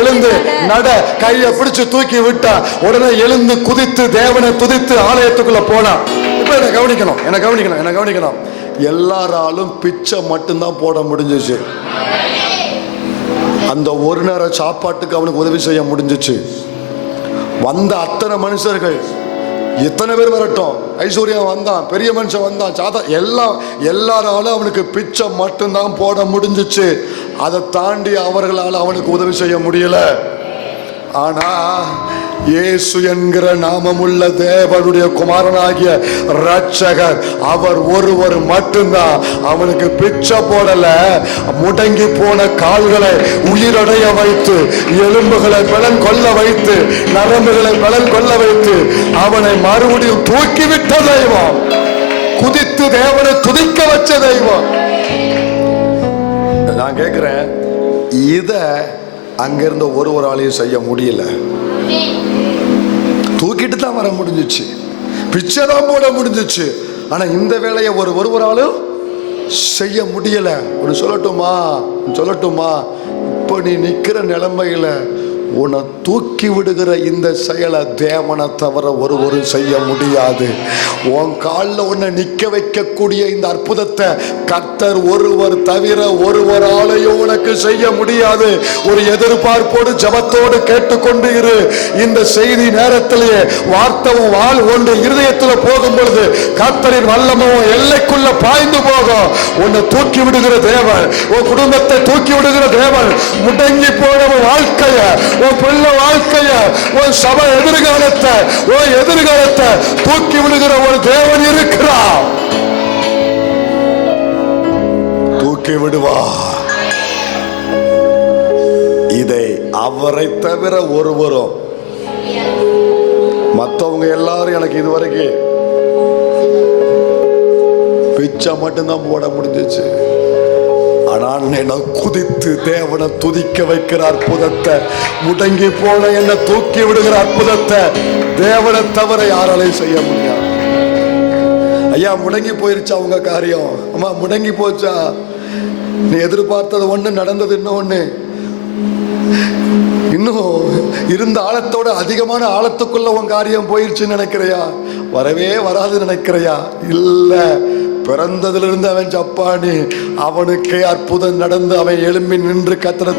எழுந்து நட. கையை பிடிச்சு தூக்கி விட்டா, உடனே எழுந்து குதித்து தேவனை துதித்து ஆலயத்துக்குள்ள போனான். இப்ப என்ன கவனிக்கணும். எல்லாராலும் பிச்சை மட்டும்தான் போட முடிஞ்சிச்சு. அந்த ஒரு நேர சாப்பாட்டுக்கு அவனுக்கு உதவி செய்ய முடிஞ்சிச்சு. வந்த அத்தனை மனுஷர்கள், எத்தனை பேர் வரட்டும், ஐஸ்வர்யா வந்தான், பெரிய மனுஷன் வந்தான், சாதா, எல்லாராலும் அவனுக்கு பிச்சை மட்டும்தான் போட முடிஞ்சிச்சு. அதை தாண்டி அவர்களால் அவனுக்கு உதவி செய்ய முடியல. ஆனா இயேசு என்கிற நாமமுள்ள தேவனுடைய குமாரனாகிய இரட்சகர், அவர் ஒருவர் மட்டும்தான் அவனுக்கு பிச்சை போடல, முடங்கி போன கால்களை உயிரடைய வைத்து, எலும்புகளை பலன் கொள்ள வைத்து, நரம்புகளை பலன் கொள்ள வைத்து அவனை மறுபடியும் தூக்கிவிட்ட தெய்வம், குதித்து தேவனை துதிக்க வச்ச தெய்வம். நான் கேட்கிறேன், இத அங்கிருந்த ஒருவராலையும் செய்ய முடியல. தூக்கிட்டு தான் வர முடிஞ்சிச்சு, பிச்சை தான் போட முடிஞ்சிச்சு. ஆனா இந்த வேலையை ஒருவராலும் செய்ய முடியல. ஒன்று சொல்லட்டுமா, இப்போ நீ நிக்கிற நிலைமையில உன்னை தூக்கி விடுகிற இந்த செயலை தேவனை தவிர ஒருவரும் செய்ய முடியாது. உன் காலில் உன்னை நிற்க வைக்கக்கூடிய இந்த அற்புதத்தை கர்த்தர் ஒருவர் தவிர ஒருவராலையும் உனக்கு செய்ய முடியாது. ஒரு எதிர்பார்ப்போடு ஜபத்தோடு கேட்டுக்கொண்டு இரு. இந்த செய்தி நேரத்திலேயே வார்த்தவும் வாழ் ஒன்று இருதயத்தில் போகும் பொழுது கர்த்தரின் வல்லமும் எல்லைக்குள்ள பாய்ந்து போகும். உன்னை தூக்கி விடுகிற தேவன், உன் குடும்பத்தை தூக்கி விடுகிற தேவன், முடங்கி போன வாழ்க்கைய, உன் பிள்ளை வாழ்க்கைய, உன் சபை எதிர்காலத்தை தூக்கி விடுகிற ஒரு தேவன் இருக்கிறார். தூக்கி விடுவா. இதை அவரை தவிர ஒருவரும், மற்றவங்க எல்லாரும் எனக்கு இதுவரைக்கும் பிச்சை மட்டும்தான் போட முடிஞ்சிச்சு. ஆனால் என்னை குதித்து தேவனை துதிக்க வைக்கிற அற்புதத்தை, முடங்கி போன என்னை தூக்கி விடுகிற அற்புதத்தை தேவனை தவிர யாராலையும் செய்ய முடியாது. ஐயா, முடங்கி போயிருச்சா உங்க காரியம்? அம்மா, முடங்கி போச்சா? நீ எதிர்பார்த்தது ஒண்ணு, நடந்தது இன்னொன்னு. இன்னும் இருந்த ஆழத்தோட அதிகமான ஆழத்துக்குள்ள உன் காரியம் போயிருச்சுன்னு நினைக்கிறையா? வரவே வராது நினைக்கிறையா? இல்ல, பிறந்ததிலிருந்து அவன் ஜப்பானி, அவனுக்கே அற்புதம் நடந்து அவன் எழும்பி நின்று கர்த்தரை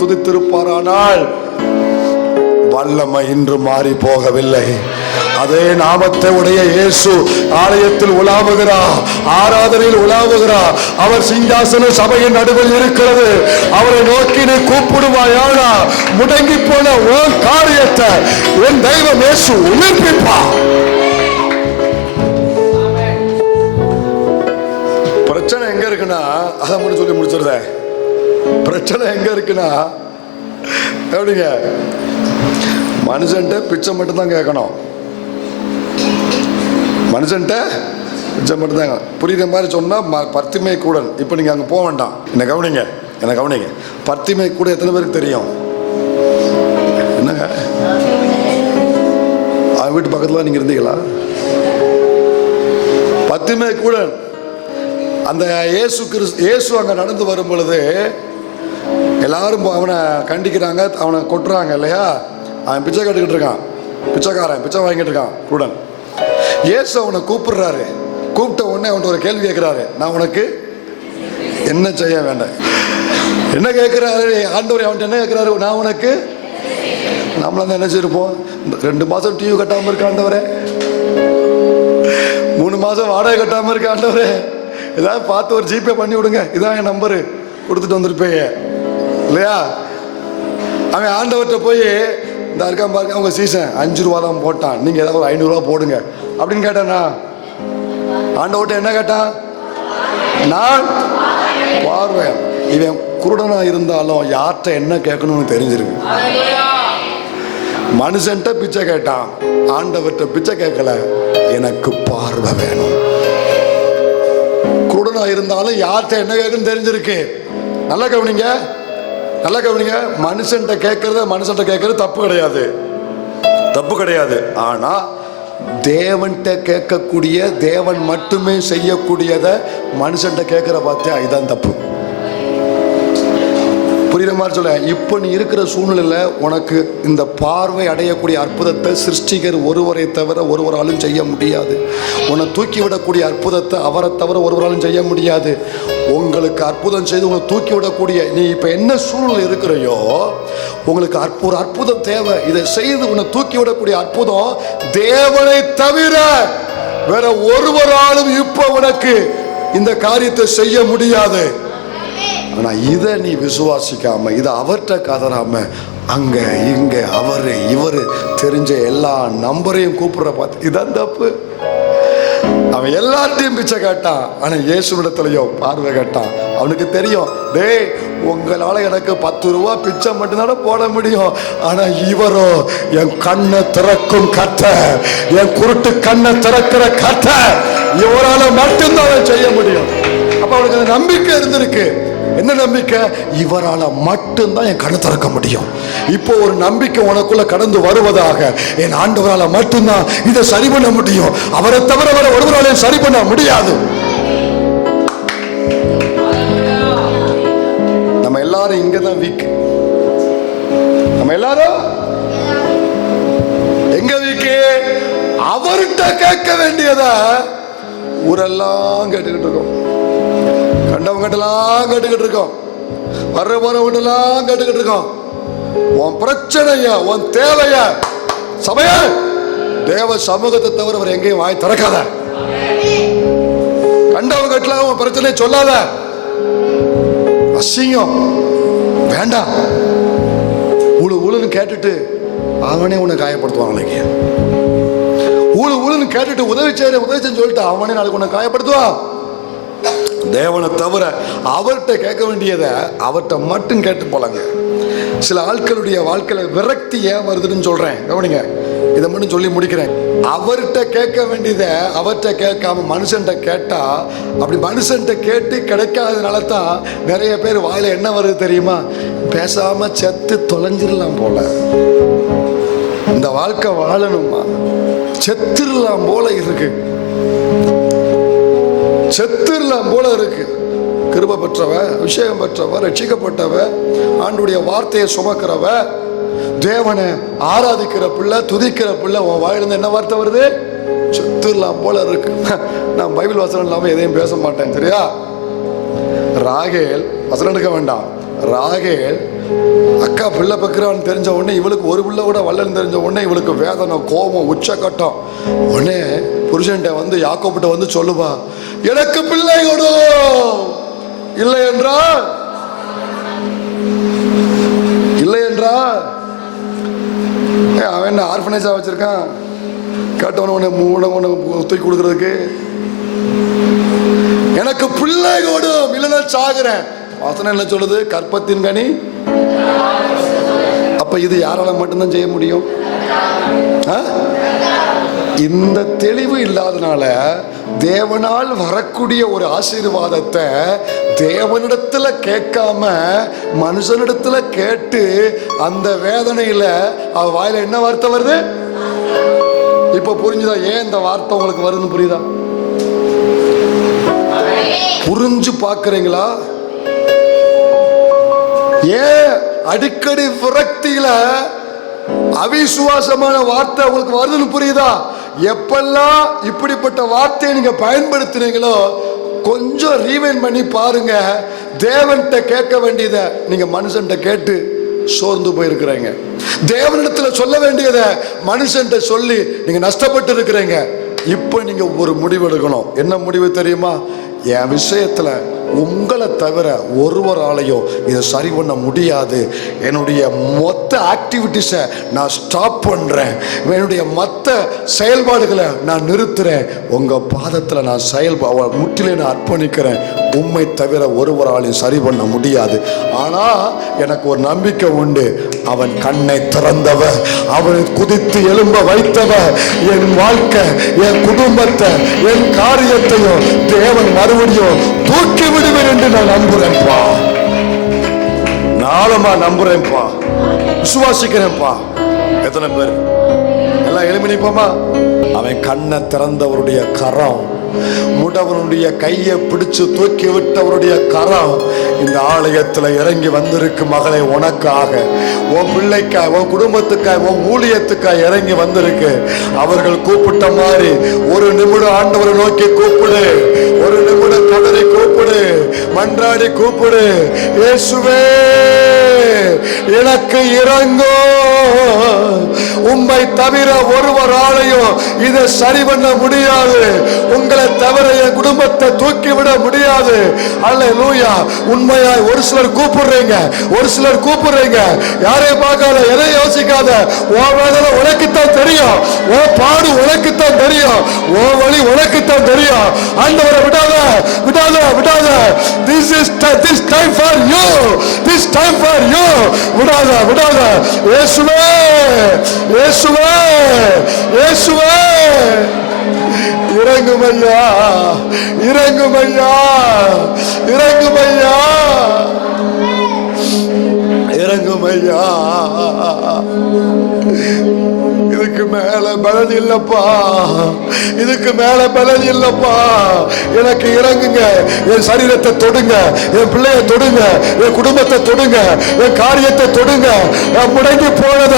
துதித்திருப்பாரானால் வல்லமை இன்று மாறி போகவில்லை. அதே நாமத்தை உடைய இயேசு ஆலயத்தில் உலாவுகிறார், ஆராதனையில் உலாவுகிறார். அவர் சிங்காசன சபையின் நடுவில் இருக்கிறது. அவரை நோக்கி நீ கூப்பிடுவாயானா முடங்கி போன உன் காரியத்தை என் தெய்வம் இயேசு உயிர்ப்பிப்பார். பிரச்சனை எங்க இருக்குன்னா, அதை மட்டும் சொல்லி முடிச்சிருந்த, பிரச்சனை எங்க இருக்குன்னா, எப்படிங்க, மனுஷன்ட்ட பிச்சை மட்டும் தான் கேட்கணும். மனுஷன்ட்ட பிச்சை மட்டும் தான். புரியுற மாதிரி சொன்னா பர்த்திமை கூடன். இப்போ நீங்க அங்கே போக வேண்டாம். என்ன கவனிங்க, பர்த்திமை கூட எத்தனை பேருக்கு தெரியும்? என்னங்க, அவன் வீட்டு பக்கத்துல நீங்க இருந்தீங்களா? பர்த்திமை கூடன். அந்த இயேசு அங்க நடந்து வரும் பொழுது எல்லாரும் அவனை கண்டிக்கிறாங்க, அவனை கொட்டுறாங்க இல்லையா? அவன் பிச்சை கட்டுக்கிட்டு இருக்கான், பிச்சைக்காரன் பிச்சை வாங்கிட்டு இருக்கான் கூடன். இயேசு அவனை கூப்பிடுறாரு. கூப்பிட்ட உடனே அவன் ஒரு கேள்வி கேட்கிறாரு, நான் உனக்கு என்ன செய்ய வேண்டாம்? என்ன கேட்கிறாரு ஆண்டவர்? அவன்கிட்ட என்ன கேட்கிறாரு? நான் உனக்கு, நம்மள என்ன செய்யிருப்போம்? 2 மாசம் டிவி கட்டாம இருக்க ஆண்டவரே, 3 மாசம் வாடகை கட்டாம இருக்க ஆண்டவரே, ஏதாவது பார்த்து ஒரு ஜிபே பண்ணி விடுங்க, இதான் என் நம்பரு, கொடுத்துட்டு வந்துருப்பேங்க இல்லையா? அவன் ஆண்டவர்கிட்ட போய் இந்த இருக்கான் பாருங்க அவங்க சீசன் 5 ரூபா தான் போட்டான், நீங்க ஏதாவது ஒரு 500 ரூபா போடுங்க அப்படின்னு கேட்டானா? ஆண்டவர்கிட்ட என்ன கேட்டான்? நான் பார்வை. இவன் குருடனா இருந்தாலும் யார்கிட்ட என்ன கேட்கணும்னு தெரிஞ்சிருக்கு. மனுஷன்ட்ட பிச்சை கேட்டான், ஆண்டவர்கிட்ட பிச்சை கேட்கல, எனக்கு பார்வை வேணும். குருடனா இருந்தாலும் யார்கிட்ட என்ன கேட்கணும்னு தெரிஞ்சிருக்கு. நல்லா கவனிங்க, நல்லா கவனிங்க. மனுஷன்ட்ட கேட்கறது தப்பு கிடையாது, தப்பு கிடையாது. ஆனா தேவன்கிட்ட கேட்கக்கூடிய, தேவன் மட்டுமே செய்யக்கூடியதை மனுஷன்ட்ட கேட்கிற பார்த்தியா, இதுதான் தப்பு. புரியுற மாதிரி சொல்ல. இப்போ நீ இருக்கிற சூழ்நிலையில உனக்கு இந்த பார்வை அடையக்கூடிய அற்புதத்தை சிருஷ்டிகர் ஒருவரை தவிர ஒருவராலும் செய்ய முடியாது. உன்னை தூக்கி விடக்கூடிய அற்புதத்தை அவரை தவிர ஒருவராலும் செய்ய முடியாது. உங்களுக்கு அற்புதம் செய்து உங்களை தூக்கி விடக்கூடிய, நீ இப்ப என்ன சூழ்நிலை இருக்கிறையோ உங்களுக்கு ஒரு அற்புதம் தேவை. இதை செய்து உன்னை தூக்கி விடக்கூடிய அற்புதம் தேவனை தவிர வேற ஒருவராலும் இப்ப உனக்கு இந்த காரியத்தை செய்ய முடியாது. ஆனா இதை நீ விசுவாசிக்காம, இதை அவர்கிட்ட கதறாம, அங்க இங்க அவரு இவரு தெரிஞ்ச எல்லா நம்பரையும் கூப்பிடுற பார்த்து, இதான் தப்பு. அவன் எல்லாத்தையும் பிச்சை கேட்டான், ஆனா இயேசுவிடத்திலையோ பார்வை கேட்டான். அவனுக்கு தெரியும், டேய் உங்களால எனக்கு 10 ரூபா பிச்சை மட்டும்தான் போட முடியும், ஆனா இவரோ என் கண்ணை திறக்கும் கர்த்தர், என் குருட்டு கண்ணை திறக்கிற கர்த்தர், இவரால மட்டும்தான் செய்ய முடியும். அப்ப அவனுக்கு அந்த நம்பிக்கை இருந்திருக்கு. என்ன நம்பிக்கை? இவரால மட்டும்தான் என் கண்ணை திறக்க முடியும். இப்போ ஒரு நம்பிக்கை உனக்குள்ள கடந்து வருவதாக, என் ஆண்டவரால மட்டும்தான் இதை சரி பண்ண முடியும், அவரை தவிர வர ஒருவராலையும் சரி பண்ண முடியாது. நம்ம எல்லாரும் இங்கதான் வீக். நம்ம எல்லாரும் எங்க வீக்கு? அவர்கிட்ட கேட்க வேண்டியத ஊரெல்லாம் கேட்டுக்கிட்டு இருக்கோம், கண்டவங்கட்டெல்லாம் கேட்டுக்கிட்டு இருக்கோம், வர்ற போறவங்கட்டெல்லாம் கேட்டுக்கிட்டு இருக்கோம். உன் பிரச்சனைய, உன் தேவைய சபைய தேவ சமூகத்தை தவிர அவர் எங்கேயும் வாய் திறக்காத. கண்டவங்கட்டெல்லாம் உன் பிரச்சனையை சொல்லாத, அசிங்கம் வேண்டாம். உழுன்னு கேட்டுட்டு அவனே உன்னை காயப்படுத்துவாங்க. உழுன்னு கேட்டுட்டு உதவி செய்யன்னு சொல்லிட்டு அவனே நாளைக்கு உன்னை காயப்படுத்துவான். தேவனை தவிர அவர்கிட்ட கேட்க வேண்டியதை அவர்கிட்ட மட்டும் கேட்டு போலாங்க. சில ஆட்களுடைய வாழ்க்கையில விரக்தி ஏன் வருதுன்னு சொல்றேன், கவனிங்க. இதை மட்டும் சொல்லி முடிக்கிறேன். அவர்கிட்ட கேட்க வேண்டியதை அவர்கிட்ட கேட்காம மனுஷன்கிட்ட கேட்டா, அப்படி மனுஷன்கிட்ட கேட்டு கிடைக்காததுனால தான் நிறைய பேர் வாயில என்ன வருது தெரியுமா? பேசாம செத்து தொலைஞ்சிடலாம் போல, இந்த வாழ்க்கை வாழணுமா, செத்துடலாம் போல இருக்கு, செத்துடலாம் போல இருக்கு. கிருபை பெற்றவ, அபிஷேகம் பெற்றவ, ரட்சிக்கப்பட்டவ, ஆண்டுடைய வார்த்தையை சுமக்கிறவ, தேவனை ஆராதிக்கிற பிள்ளை, துதிக்கிற பிள்ளை, உன் வாயிலிருந்து என்ன வார்த்தை வருது? செத்துடலாம் போல இருக்கு. நான் பைபிள் வசனம் இல்லாம எதையும் பேச மாட்டேன், சரியா? ராகேல், வசனம் எடுக்க வேண்டாம், ராகேல் அக்கா பிள்ளை பக்கிறான்னு தெரிஞ்ச உடனே, இவளுக்கு ஒரு பிள்ளை கூட வல்லன்னு தெரிஞ்ச உடனே இவளுக்கு வேதனை, கோபம், உச்சக்கட்டம். உடனே புருஷன்ட்ட வந்து யாக்கோபிட்ட வந்து சொல்லுவா, எனக்கு பிள்ளை கொடு, இல்லை என்றால் அவன் என்ன ஆர்ஃபனேஜா வச்சிருக்கான்? கேட்டவன தூக்கி கொடுக்கறதுக்கு. எனக்கு பிள்ளை கொடு, இல்லைன்னா சாகுறேன். வசனம் என்ன சொல்லுது? கற்பத்தின் கனி. அப்ப இது யாரால மட்டும்தான் செய்ய முடியும்? இந்த தெளிவு இல்லாதனால தேவனால் வரக்கூடிய ஒரு ஆசீர்வாதத்தை தேவனிடத்துல கேட்காம மனுஷனிடத்துல கேட்டு அந்த வேதனையில அவ வாயில என்ன வார்த்தை வருது? இப்ப புரிஞ்சுதா ஏன் இந்த வார்த்தை உங்களுக்கு வருதுன்னு? புரியுதா? புரிஞ்சு பாக்குறீங்களா? ஏன் அடிக்கடி விரக்தியில அவிசுவாசமான வார்த்தை உங்களுக்கு வருதுன்னு புரியுதா? எப்பெல்லாம் இப்படிப்பட்ட வார்த்தையை நீங்க பயன்படுத்துறீங்களோ கொஞ்சம் ரீவைண்ட் பண்ணி பாருங்க. தேவன்கிட்ட கேட்க வேண்டியதை நீங்க மனுஷன்கிட்ட கேட்டு சோர்ந்து போயிருக்கிறீங்க. தேவனிடத்துல சொல்ல வேண்டியதை மனுஷன்கிட்ட சொல்லி நீங்க நஷ்டப்பட்டு இருக்கிறீங்க. இப்ப நீங்க ஒரு முடிவு எடுக்கணும். என்ன முடிவு தெரியுமா? என் விஷயத்துல உங்களை தவிர ஒருவராலையும் இதை சரி பண்ண முடியாது. என்னுடைய மொத்த ஆக்டிவிட்டிஸை நான் ஸ்டாப் பண்ணுறேன். என்னுடைய மற்ற செயல்பாடுகளை நான் நிறுத்துறேன். உங்கள் பாதத்தில் நான் முற்றிலே நான் அர்ப்பணிக்கிறேன். உம்மை தவிர ஒருவராலையும் சரி பண்ண முடியாது. ஆனால் எனக்கு ஒரு நம்பிக்கை உண்டு. அவன் கண்ணை திறந்தவர், அவனை குதித்து எழும்ப வைத்தவர். என் வாழ்க்கை, என் குடும்பத்தை, என் காரியத்தையும் தேவன் மறுபடியும் தூக்கி விடுவேன் என்று நான் நம்புறேன்ப்பா. நாளமா நம்புறேன்ப்பா, விசுவாசிக்கிறேன்ப்பா. எத்தனை பேர் எல்லாம் எழுப்பி நிப்போமா? அவன் கண்ணை திறந்தவருடைய கரம், முடவனுடைய கையை பிடிச்சு தூக்கி விட்டவருடைய கரம் இந்த ஆலயத்தில் இறங்கி வந்திருக்கு. மகளை, உனக்காக, உன் பிள்ளைக்காய், உன் குடும்பத்துக்காய், உன் ஊழியத்துக்காய் இறங்கி வந்திருக்கு. அவர்கள் கூப்பிட்ட மாதிரி ஒரு நிமிடம் ஆண்டவரை நோக்கி கூப்பிடு, ஒரு நிமிடம் கதறி கூப்பிடு, மன்றாடி கூப்பிடு. இயேசுவே எனக்கு இறங்கோ, உம்மை தவிர ஒருவராலையும் இதை சரி பண்ண முடியாது. உங்களை தவிர என் குடும்பத்தை தூக்கிவிட முடியாது. அல்லேலூயா. உண்மையாய் ஒரு சிலர் கூப்பிடுறீங்க, ஒரு சிலர் கூப்பிடுறீங்க. யாரையும் பார்க்காத, எதையும் யோசிக்காத. உன் வேதனை உனக்குத்தான் தெரியும், உன் பாடு உனக்குத்தான் தெரியும், உன் வழி உனக்குத்தான் தெரியும். ஆண்டவரை விடாத, விடாத, விடாத. This time for you, this time for you. விடாத, விடாத. இயேசுவே, இயேசுவே, இயேசுவே. இறங்குமையா, இறங்குமையா, இறங்குமையா, இறங்குமையா. இதுக்கு மேல பலன் இல்லப்பா, இதுக்கு மேல பலன் இல்லப்பா. எனக்கு இறங்குங்க. என் சரீரத்தை தொடுங்க, என் பிள்ளைய தொடுங்க, என் குடும்பத்தை தொடுங்க, என் காரியத்தை தொடுங்க. நான் முடங்கி போனத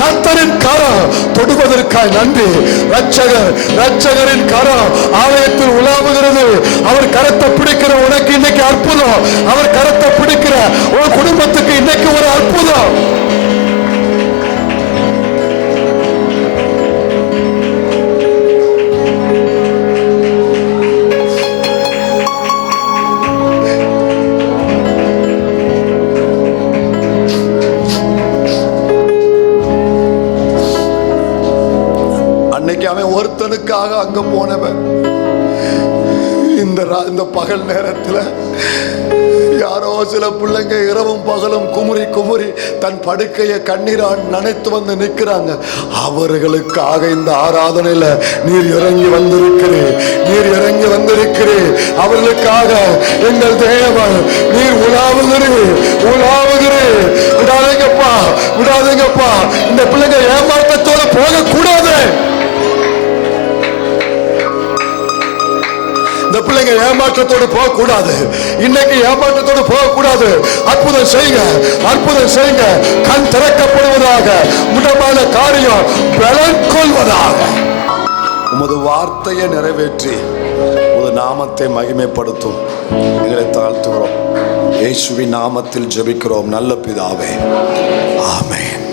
கர்த்தரின் கரம் தொடுவதற்காய் நன்றி. ரட்சகர், ரட்சகரின் கரம் ஆலயத்தில் உலாவுகிறது. அவர் கரத்தை பிடிக்கிற உனக்கு இன்னைக்கு அற்புதம். அவர் கரத்தை பிடிக்கிற உன் குடும்பத்துக்கு இன்னைக்கு ஒரு அற்புதம். அவன் ஒருத்தனுக்காக அங்க போனவன். இந்த பகல் நேரத்தில் யாரோ சில பிள்ளைங்க இரவும் பகலும் குமுறி குமுறி தன் படுக்கையை கண்ணீரால் நனைத்து வந்து நிற்கிறாங்க. அவர்களுக்காக இந்த ஆராதனையில நீர் இறங்கி வந்திருக்கிறீர், நீர் இறங்கி வந்திருக்கிறீர். அவர்களுக்காக எங்கள் தேவன் நீர் உலாவுகிறீர், உலாவுகிறீர். விடாதீங்கப்பா, விடாதீங்கப்பா. இந்த பிள்ளைங்க ஏமாற்றத்தோடு போக கூடாது. இந்த பிள்ளைங்க ஏமாற்றத்தோடு போக கூடாது. இன்னைக்கு ஏமாற்றத்தோடு போக கூடாது. அற்புதம் செய்யுங்க, அற்புதம் செய்யுங்க. கண் திறக்கப்படுவதாக, முடமான காரியம் பலன் கொள்வதாக. உமது வார்த்தையை நிறைவேற்றி உமது நாமத்தை மகிமைப்படுத்தும். எங்களை தாழ்த்துகிறோம். இயேசுவின் நாமத்தில் ஜெபிக்கிறோம் நல்ல பிதாவே, ஆமென்.